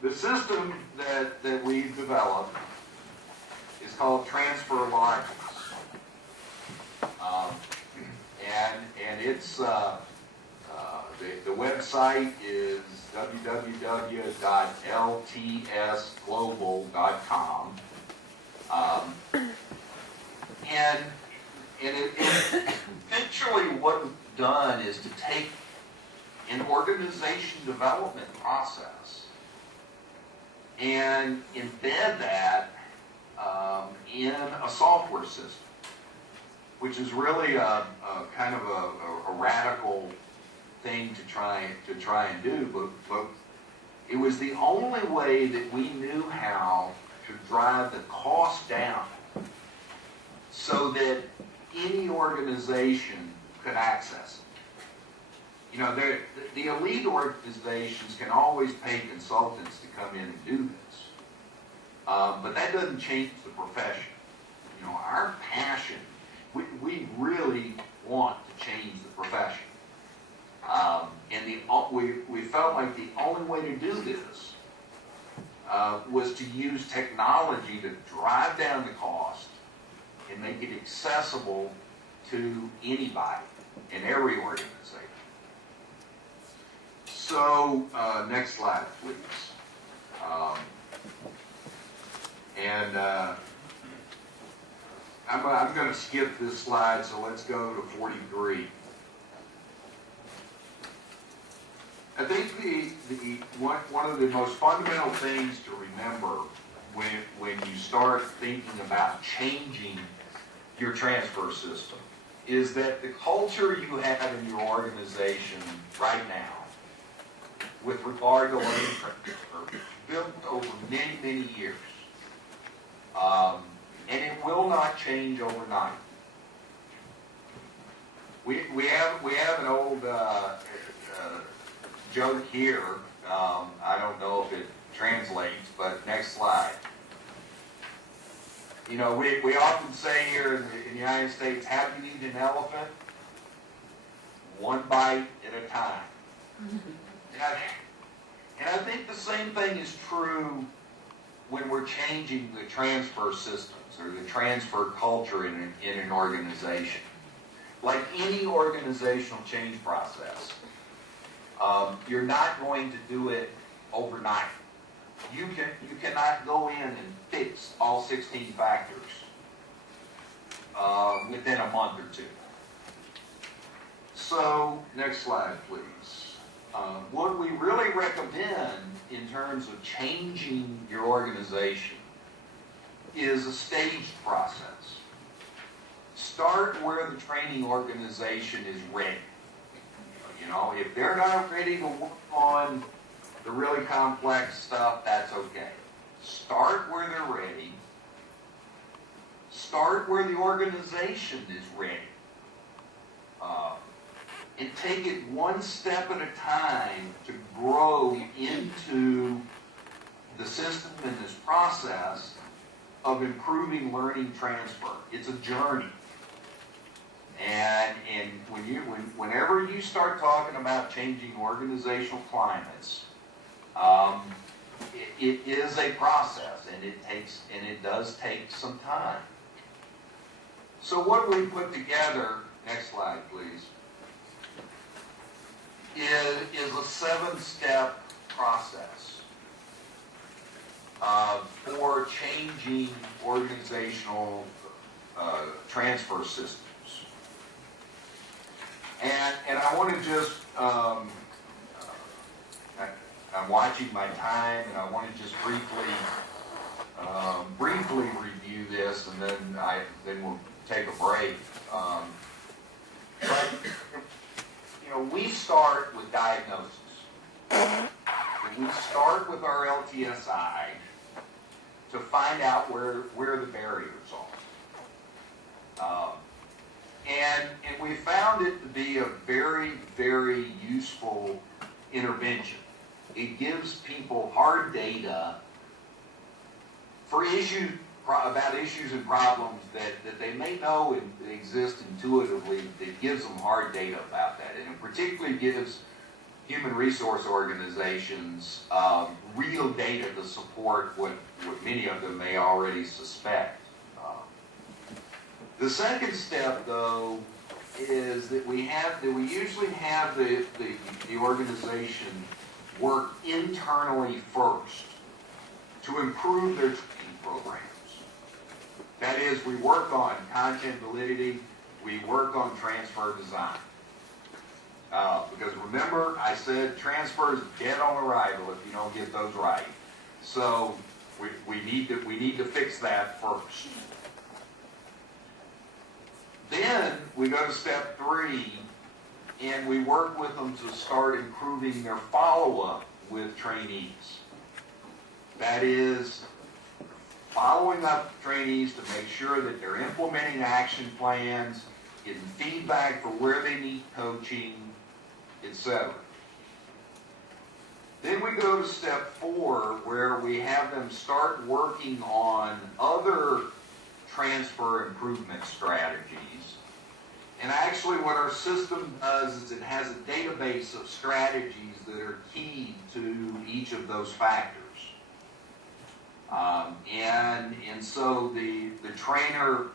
The system that we've developed is called transfer logics. And it's the website is www.ltsglobal.com. And eventually what we've done is to take an organization development process and embed that in a software system, which is really a kind of a radical thing to try and do, but it was the only way that we knew how to drive the cost down so that any organization could access it. You know, the elite organizations can always pay consultants to come in and do this, but that doesn't change the profession. You know, our passion, we really want to change the profession. And we felt like the only way to do this was to use technology to drive down the cost and make it accessible to anybody in every organization. So, next slide, please. I'm going to skip this slide, so let's go to 43. I think one of the most fundamental things to remember when you start thinking about changing your transfer system is that the culture you have in your organization right now with regard to learning transfer built over many, many years. And it will not change overnight. We have an old joke here. I don't know if it translates, but next slide. You know, we often say here in the United States, how do you eat an elephant? One bite at a time. And I think the same thing is true when we're changing the transfer systems or the transfer culture in an organization. Like any organizational change process, you're not going to do it overnight. You cannot go in and fix all 16 factors within a month or two. So, next slide, please. What we really recommend in terms of changing your organization is a staged process. Start where the training organization is ready. You know, if they're not ready to work on the really complex stuff, that's okay. Start where they're ready. Start where the organization is ready. And take it one step at a time to grow into the system and this process of improving learning transfer. It's a journey. And whenever you start talking about changing organizational climates, it is a process, and it does take some time. So what we put together, next slide please, is a 7-step process for changing organizational transfer systems. And I want to just, I'm watching my time, and I want to just briefly review this, and then we'll take a break. But you know, we start with diagnosis. We start with our LTSI to find out where the barriers are. And we found it to be a very, very useful intervention. It gives people hard data for about issues and problems that they may know and exist intuitively. That gives them hard data about that, and it particularly gives human resource organizations real data to support what many of them may already suspect. The second step, though, is that we usually have the organization work internally first to improve their training programs. That is, we work on content validity, we work on transfer design. Because remember, I said transfer is dead on arrival if you don't get those right. So we need to fix that first. Then we go to step 3, and we work with them to start improving their follow-up with trainees. That is, following up trainees to make sure that they're implementing action plans, getting feedback for where they need coaching, etc. Then we go to step 4, where we have them start working on other transfer improvement strategies. And actually what our system does is it has a database of strategies that are key to each of those factors. And so the trainer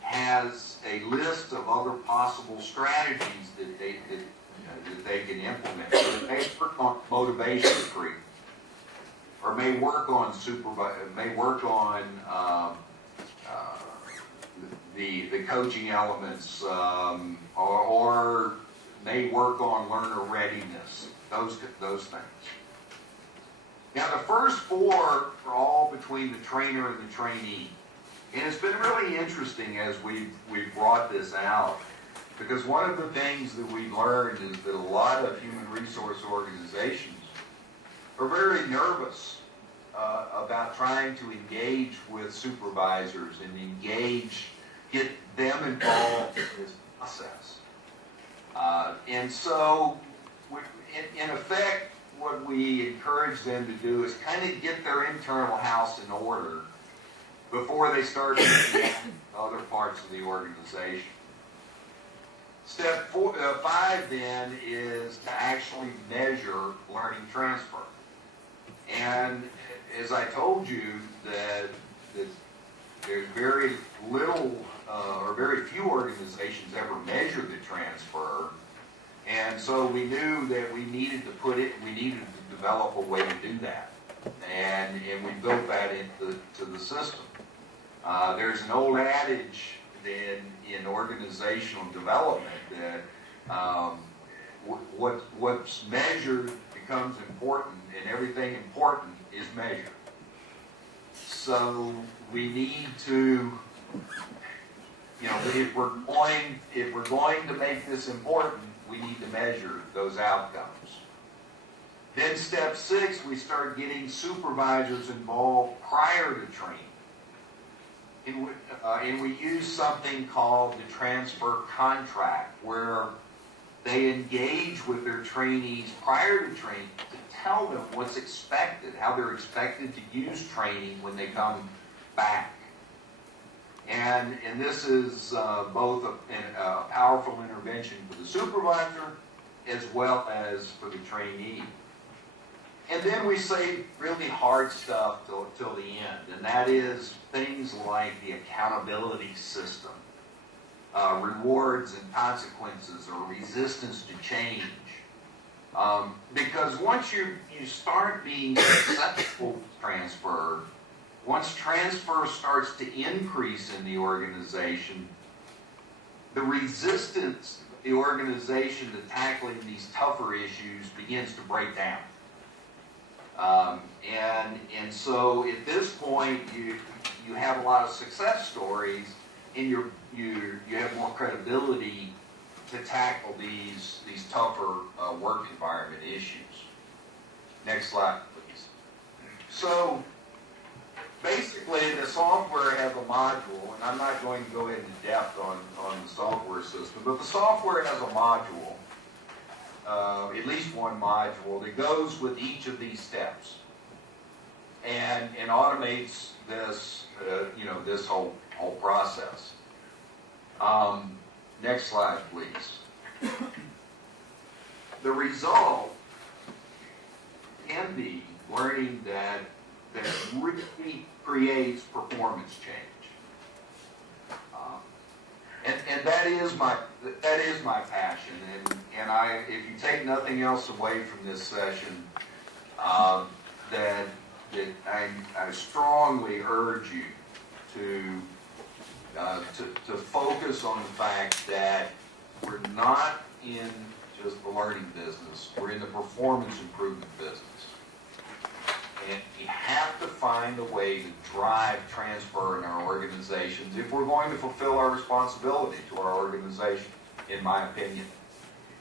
has a list of other possible strategies that they can implement. So they may work on motivation creep, or may work on the coaching elements, or may work on learner readiness, those things. Now the first 4 are all between the trainer and the trainee. And it's been really interesting as we've brought this out, because one of the things that we've learned is that a lot of human resource organizations are very nervous about trying to engage with supervisors and get them involved in this process. And so, in effect, what we encourage them to do is kind of get their internal house in order before they start looking at other parts of the organization. Step 5 then is to actually measure learning transfer. And as I told you, that there's very little or very few organizations ever measure the transfer. And so we knew that we needed to develop a way to do that. And we built that into the system. There's an old adage in organizational development that what's measured becomes important, and everything important is measured. So we need to, if we're going to make this important, we need to measure those outcomes. Then step 6, we start getting supervisors involved prior to training. And we use something called the transfer contract, where they engage with their trainees prior to training to tell them what's expected, how they're expected to use training when they come back. And this is both a powerful intervention for the supervisor as well as for the trainee. And then we save really hard stuff till the end, and that is things like the accountability system, rewards and consequences, or resistance to change. Because once you start being successful with transfer, once transfer starts to increase in the organization, the resistance of the organization to tackling these tougher issues begins to break down. And so at this point, you have a lot of success stories, and you have more credibility to tackle these tougher work environment issues. Next slide, please. So basically, the software has a module, and I'm not going to go into depth on the software system, but the software has a module, at least one module, that goes with each of these steps, and automates this, this whole process. Next slide, please. The result can be learning that really creates performance change. And that is my passion. And if you take nothing else away from this session, that I strongly urge you to focus on the fact that we're not in just the learning business, we're in the performance improvement business. And we have to find a way to drive transfer in our organizations if we're going to fulfill our responsibility to our organization, in my opinion.